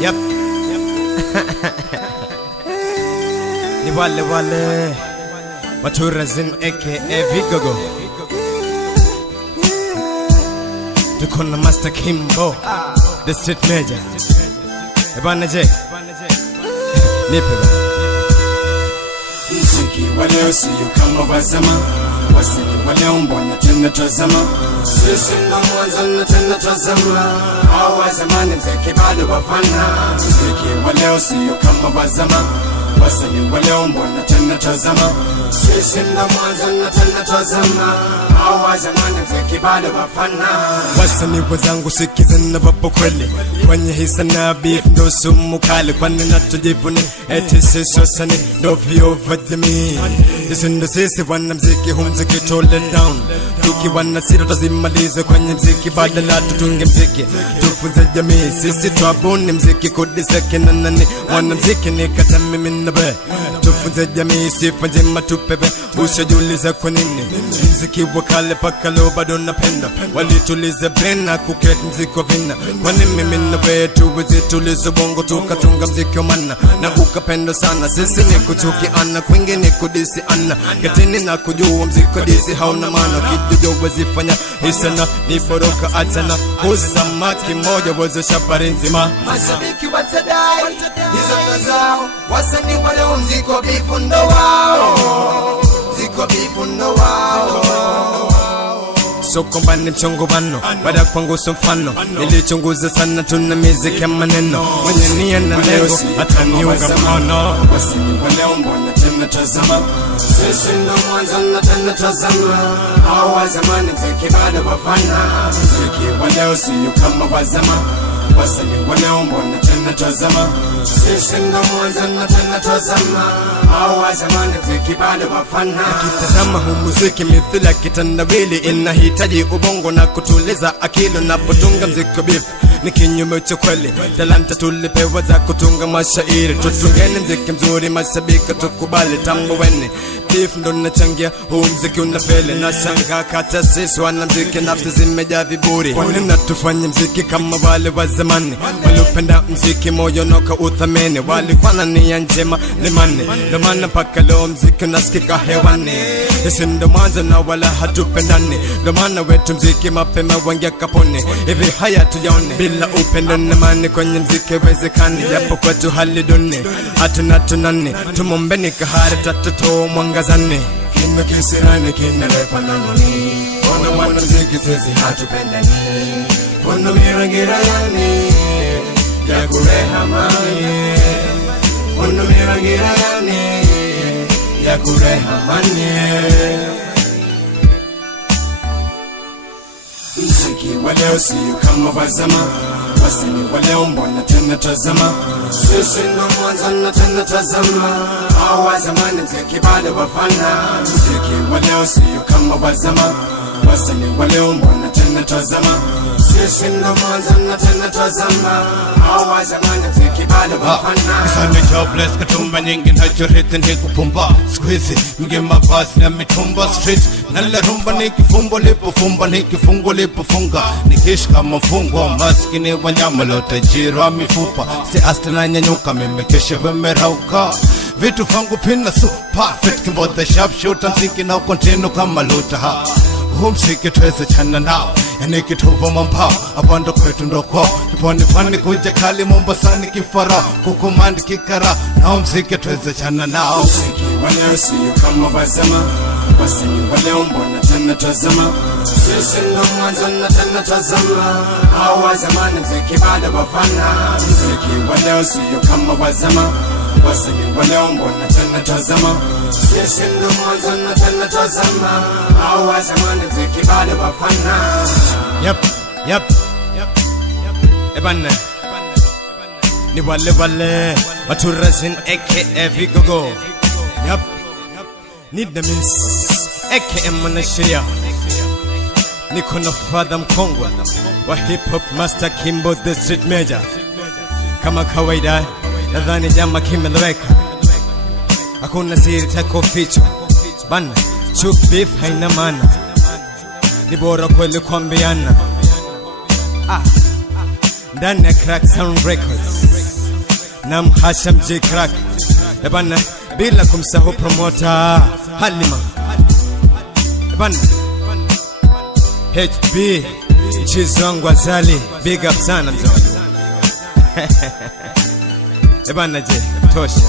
Yep. Ni wale Maturazin aka Vigogo. Tukona Master Kimbo, the street major. Ebana J. Nipe. Mziki wa leo siyo kama wa zamani. Wasanii wa leo mbona tena tazama. Sisi ndo mwanzo na tena tazama. Hao wa zamani mziki bado wafana. Mziki wa leo siyo kama wa zamani. Wasanii wa leo mbona tena tazama. Sisi ndo mwanzo na tena tazama. Hao wa zamani mziki bado wafana. Wasanii wenzangu sikizeni wapo kweli. Kwenye hisa na beef ndo sumu kali. Kwani natujivuni eti sisi wasanii ndo vio vya jamii. Sisi ndo sisi wana mziki huu mziki tole down. Tukiwa na siri tutazimaliza kwenye mziki. Badala tutunge mziki tufunze jamii. Sisi tuabuni mziki kudiseke na nani. Wana mziki ni kata mimi na be. Tufunze jamii sifa njema tupepe. Ushajiuliza kwa nini mziki wakale paka leo bado napenda. Walituliza brain na kukret mziki wa vina. Kwani mimi na be tuwezi tuliza bongo tukatunga mziki wa mana. Na ukapenda sana sisi ni kuchukiana kwingi ni kudisi ana. Katini na kujua mziki wa disi hauna maana. Kijujo wazifanya hisana ni boroka atana. Usamaki moja wazo shabari nzima. Mashabiki watadai hizo zao. Wasanii wa leo mziki wa bifu ndo wao. Mziki wa bifu ndo wao. Soko mbani mchongobano, baada kwangu mfano. Nilichunguza sana tuna miziki ya maneno. Mwenye nia na lengo ataniunga mkono. Wasanii wa leo mbona tena tazama. Sisi ndo mwanzo na tena tazama. Hao wa zamani mziki bado wafana. Mziki wa leo siyo kama wa zamani. Wasanii wa leo mbona tena tazama. Sisi ndo mwanzo na tena tazama. Hao wa zamani mziki bado wafana. Kitazama huu muziki mithila kitandawili. Inahitaji ubongo na kutuliza akili. Napotunga mziki beef ni kinyume cha kweli. Talanta tulipewa za kutunga mashairi. Tutungeni mziki mzuri mashabiki tukubali. Tambueni beef ndo nachangia huu mziki unafeli. Na shanga kata sisi wana mziki nafsi zimejaa viburi. Kwani natufanya mziki kama wale wa zamani. Walupenda mziki moyo noka uthamini. Walikuwa na nia njema limani. Ndo maana paka leo mziki unasikika hewani. Sisi ndo mwanzo na wala hatupendani. Ndo maana wetu mziki mapema wangia kaponi. Hivi haya tuyaone bila upendo na amani kwenye mziki wezekani. Japo kwetu hali duni hatuna tunani. Tumuombeni kahari tatuto mwangazani. Kime kisirani kinalepa na nuni. Kono mwana mziki sisi hatupendani. Kono mirangira yani ya kurehamani. Kono mirangira yani ya kurehamani. Mziki wa leo siyo kama wa zamani. Wasanii wa leo mbona tena tazama. Sisi ndo mwanzo na tena tazama. Hao wa zamani mziki bado wafana. Mziki wa leo siyo kama wa zamani. Wasanii wa leo mbona tena tazama. Sisi ndo mwanzo na tena tazama. Hao wa zamani mziki bado wafana. Kisane jobless katumba nyingi na jorete ni kupumba. Squeezy mge mavazi na mitumba street. Nala rumba ni kifumbo lipo fumba ni kifungo lipo funga. Nikishika mafungo maskini wanyama lote jirwa mifupa. Si asta na nyanyuka mime keshe wemerauka. Vitu fangu pina so perfect. Kimbo the sharp shooter mziki na continue kama luta ha. Mziki tuweze chana nao. Yani kituvo mampao abando kwetu ndo kwao. Kiponi pwani kuja kali Mombasani kifara. Kukumandi kikara nao mziki tuweze chana nao. Mziki wa leo siyo kama wa zamani. Wasanii wa leo mbona tena tazama. Sisi ndo mwanzo na tena tazama. Hao wa zamani mziki bado wafana. Mziki wa leo siyo kama wa zamani. Wasanii wa leo mbona tena tazama. Sisi ndo mwanzo na tena tazama. Hao wa zamani mziki bado wafana. Yep. Ebana ni wale Maturazin aka Vigogo. Yep. Need the miss aka Mwanasheria. Niko na Father Mkongwe wa hip hop Master Kimbo the street major. Kama kawaida nadhani jama kimeleweka. Hakuna siri tako fichwa. Bana chuk beef haina maana. Ni bora kweli kuambiana. Ndani ya Crack Sound Records. na Mhasham J Crack bana, bila kumsahau promoter Halima bana, HB Chizongo Azali, big up sana mzee bana. Je tosha